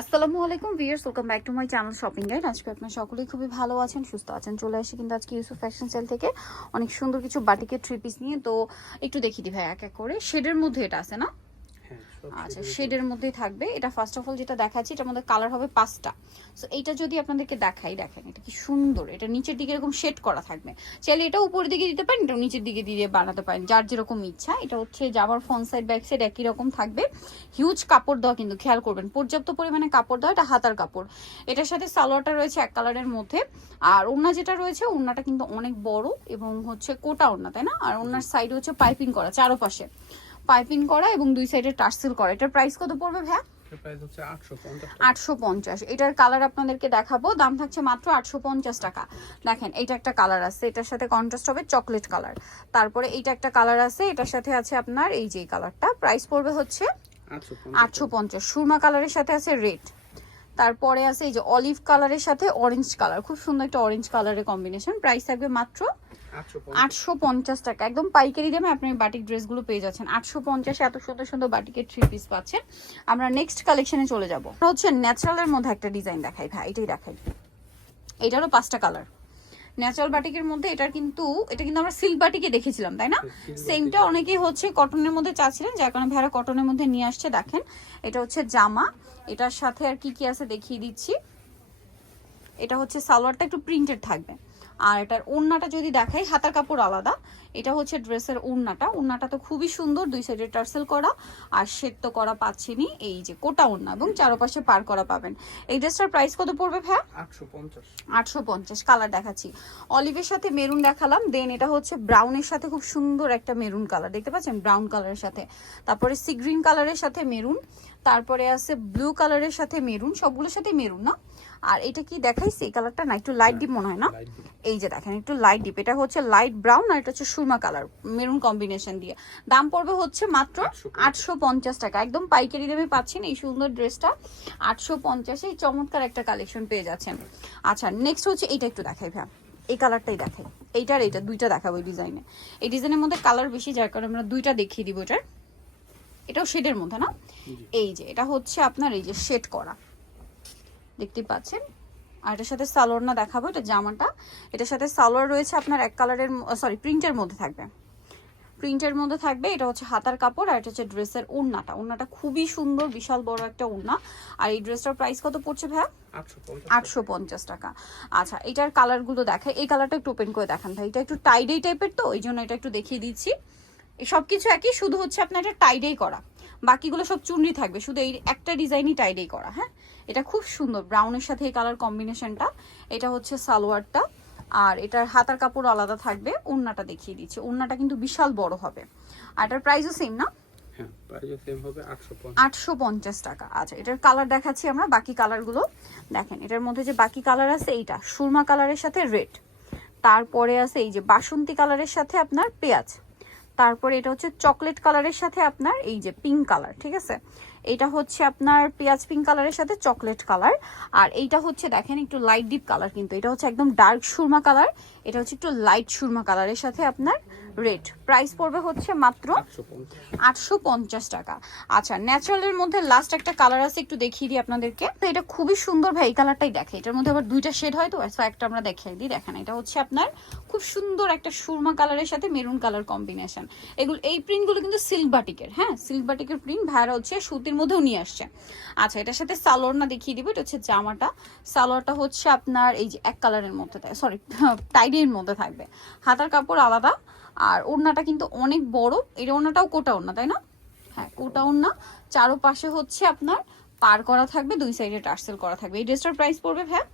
আসসালামু আলাইকুম viewers, welcome back to my channel shopping guide. আজকে আপনারা সকলেই খুবই ভালো আছেন, সুস্থ আছেন। চলে আসি কিন্তু আজকে ইউসুফ ফ্যাশন সেল থেকে অনেক সুন্দর কিছু বাটিকের থ্রি পিস নিয়ে। তো একটু দেখি দি ভাই এক এক করে। শেডের মধ্যে এটা আছে না? আচ্ছা, শেডের মধ্যেই থাকবে এটা। ফার্স্ট অফ অল যেটা দেখাচ্ছি, এটার মধ্যে কালার হবে 5টা। সো এইটা যদি আপনাদেরকে দেখাই, দেখেন এটা কি সুন্দর। এটা নিচের দিকে এরকম শেড করা থাকবে, চাইলে এটা উপরের দিকে দিতে পারেন, এটা নিচের দিকে দিয়ে বানাতে পারেন, যার যেরকম ইচ্ছা। এটা হচ্ছে জামার ফ্রন্ট সাইড ব্যাক সাইড একই রকম থাকবে। হিউজ কাপড় দেওয়া, কিন্তু খেয়াল করবেন পর্যাপ্ত পরিমাণে কাপড় দেওয়া। এটা হাতার কাপড়। এটার সাথে সালোয়ারটা রয়েছে এক কালারের মধ্যে। আর ওড়না যেটা রয়েছে, ওড়নাটা কিন্তু অনেক বড় এবং হচ্ছে কোটা ওড়না, তাই না? আর ওড়নার সাইড হচ্ছে পাইপিং করা, চারপাশে পাইপিং করা এবং দুই সাইডে টার্সেল করা। এটার প্রাইস কত পড়বে ভাইয়া? এর প্রাইস হচ্ছে 850। এটার কালার আপনাদেরকে দেখাবো, দাম থাকছে মাত্র 850 টাকা। দেখেন এটা একটা কালার আছে, এটার সাথে কন্ট্রাস্ট হবে চকলেট কালার। তারপরে এইটা একটা কালার আছে, এটার সাথে আছে আপনার এই যে কালারটা। প্রাইস পড়বে হচ্ছে 850। সুরমা কালারের সাথে আছে রেড। তারপরে আছে এই যে অলিভ কালারের সাথে অরেঞ্জ কালার, খুব সুন্দর একটা অরেঞ্জ কালারের কম্বিনেশন। প্রাইস থাকবে মাত্র 850 টাকা। একদম পাইকারি দামে আপনি বাটিক ড্রেসগুলো পেয়ে যাচ্ছেন 850। এত সুন্দর সুন্দর বাটিকের থ্রি পিস পাচ্ছেন। আমরা নেক্সট কালেকশনে চলে যাবো। হচ্ছে ন্যাচারালের মধ্যে একটা ডিজাইন দেখাই ভাই, এটাই দেখাই। এটারও 5টা কালার। ন্যাচারাল বাটিকের মধ্যে এটা কিন্তু আমরা সিল্ক বাটিকে দেখেছিলাম, তাই না? সেমটা অনেকেই হচ্ছে কটনের মধ্যে চাচ্ছিলেন, যার কারণে ভাইরা কটনের মধ্যে নিয়ে আসছে। দেখেন এটা হচ্ছে জামা, এটার সাথে আর কি কি আছে দেখিয়ে দিচ্ছি। এটা হচ্ছে সালোয়ারটা একটু প্রিন্টেড থাকবে। আর এটার ওড়নাটা যদি দেখাই, হাতার কাপড় আলাদা। এটা হচ্ছে ড্রেসের ওড়নাটা তো খুবই সুন্দর, দুই সাইডে টার্সেল করা আর শেড তো করা পাচ্ছেনি। এই যে কোটা ওড়না এবং চারপাশে পার করা পাবেন। এই ড্রেসটার প্রাইস কত পড়বে ভাইয়া? 850। কালার দেখাচ্ছি, অলিভের সাথে মেরুন দেখালাম, দেন এটা হচ্ছে ব্রাউনের সাথে খুব সুন্দর একটা মেরুন কালার, দেখতে পাচ্ছেন ব্রাউন কালারের সাথে। তারপরে সি গ্রিন কালারের সাথে মেরুন, তারপরে আছে ব্লু কালারের সাথে মেরুন, সবগুলোর সাথে মেরুন না। আর এটা কি দেখাইছি এই কালারটা? না, একটু লাইট ডিপ মনে হয় না? এই যে দেখেন একটু লাইট ডিপ, এটা হচ্ছে লাইট ব্রাউন আর এটা হচ্ছে সুরমা কালার মেরুন কম্বিনেশন দিয়ে। দাম পড়বে হচ্ছে মাত্র 850 টাকা। একদম পাইকারি দামে পাচ্ছেন এই সুন্দর ড্রেসটা 850। এই চমৎকার একটা কালেকশন পেয়ে যাচ্ছেন। আচ্ছা, নেক্সট হচ্ছে এইটা একটু দেখাই ভাই, এই কালারটাই দেখাই। এইটার এইটা দুইটা দেখাবো এই ডিজাইনে। এই ডিজাইনের মধ্যে কালার বেশি, যার কারণে আমরা দুইটা দেখিয়ে দিব। এটাও শেডের মধ্যে না? এই যে এটা হচ্ছে আপনার এই যে শেড করা, দেখতে পাচ্ছেন। আর এটার সাথে সালোয়ার না দেখাবো, এটা জামাটা। এটার সাথে সালোয়ার রয়েছে আপনার এক কালারের, সরি প্রিন্টের মধ্যে থাকবে, প্রিন্টের মধ্যে থাকবে। এটা হচ্ছে হাতার কাপড় আর এটা হচ্ছে ড্রেসের ওড়নাটা খুবই সুন্দর, বিশাল বড় একটা ওড়না। আর এই ড্রেসটার প্রাইস কত পড়ছে ভাইয়া? 850 টাকা। আচ্ছা, এটার কালারগুলো দেখে, এই কালারটা একটু ওপেন করে দেখান ভাই। এটা একটু টাইডাই টাইপের, তো এই জন্য এটা একটু দেখিয়ে দিচ্ছি। সবকিছু একই, শুধু হচ্ছে আপনার এটা টাইডাই করা, বাকিগুলো সব চুনরি থাকবে, শুধু এই একটা ডিজাইনই টাইডাই করা। হ্যাঁ, এটা খুব সুন্দর ব্রাউনের সাথে এই কালার কম্বিনেশনটা। এটা হচ্ছে সালোয়ারটা আর এটার হাতার কাপড় আলাদা থাকবে। ওড়নাটা দেখিয়ে দিচ্ছি, ওড়নাটা কিন্তু বিশাল বড় হবে। আর এটার প্রাইসও সেম না? হ্যাঁ, প্রাইসও সেম হবে 850 টাকা। আচ্ছা, এটার কালার দেখাচ্ছি আমরা, বাকি কালারগুলো দেখেন। এটার মধ্যে যে বাকি কালার আছে, এইটা সুরমা কালারের সাথে রেড, তারপরে আছে এই যে বাসন্তী কালারের সাথে আপনার পেঁয়াজ, তারপরে এটা হচ্ছে চকলেট কালারের সাথে আপনার এই যে পিঙ্ক কালার, ঠিক আছে? এটা হচ্ছে আপনার পেঁয়াজ পিঙ্ক কালারের সাথে চকলেট কালার। আর এইটা হচ্ছে দেখেন একটু লাইট ডিপ কালার, কিন্তু এটা হচ্ছে একদম ডার্ক সুরমা কালার, এটা হচ্ছে একটু লাইট সুরমা কালারের সাথে আপনার রেড। প্রাইস পড়বে হচ্ছে মাত্র 850 টাকা। আচ্ছা, ন্যাচারালের মধ্যে লাস্ট একটা কালার আছে, একটু দেখিয়ে দিই আপনাদেরকে। তো এটা খুবই সুন্দর ভাই, এই কালারটাই দেখে। এটার মধ্যে আবার দুইটা শেড হয়, তো একটা আমরা দেখিয়ে দিই। দেখেন এটা হচ্ছে আপনার খুব সুন্দর একটা সুরমা কালারের সাথে মেরুন কালার কম্বিনেশন। এই প্রিন্টগুলো কিন্তু সিল্ক বাটিকের, হ্যাঁ সিল্ক বাটিকের প্রিন্ট। ভাইরা হচ্ছে সুতির মধ্যেও নিয়ে আসছে। আচ্ছা, এটার সাথে সালোয়ার না দেখিয়ে দিব। এটা হচ্ছে জামাটা, সালোয়ারটা হচ্ছে আপনার এই যে এক কালারের মধ্যে, সরি টাইডের মধ্যে থাকবে, হাতার কাপড় আলাদা। আর ওড়নাটা কিন্তু অনেক বড়, এই ওড়নাটাও কোটা ওড়না, তাই না? হ্যাঁ, কোটা ওড়না, চারপাশে হচ্ছে আপনার পার করা থাকবে, দুই সাইডে টার্সেল করা থাকবে। এই ড্রেসটার প্রাইস পড়বে ভাই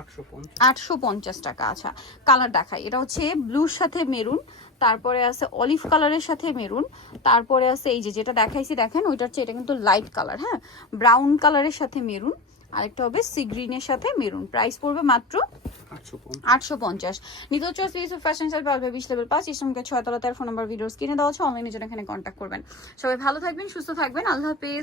850 টাকা। আচ্ছা, কালার দেখাই। এটা হচ্ছে ব্লুর সাথে মেরুন, তারপরে আছে অলিভ কালারের সাথে মেরুন, তারপরে আছে এই যে যেটা দেখাইছি দেখেন, ওইটা হচ্ছে এটা কিন্তু লাইট কালার, হ্যাঁ ব্রাউন কালারের সাথে মেরুন, আরেকটা হবে সি গ্রিনের সাথে মেরুন। প্রাইস পড়বে মাত্র 850। নিত্য চয়েস ইউসুফ ফ্যাশন সেল পাবে 20 লেভেল 5 ইসলামকে 6 তলাতে। ফোন নাম্বার ভিডিওস কিনে দেওয়া আছে, অনলাইনে জন্য এখানে কন্ট্যাক্ট করবেন। সবাই ভালো থাকবেন, সুস্থ থাকবেন, আল্লাহ হাফেজ।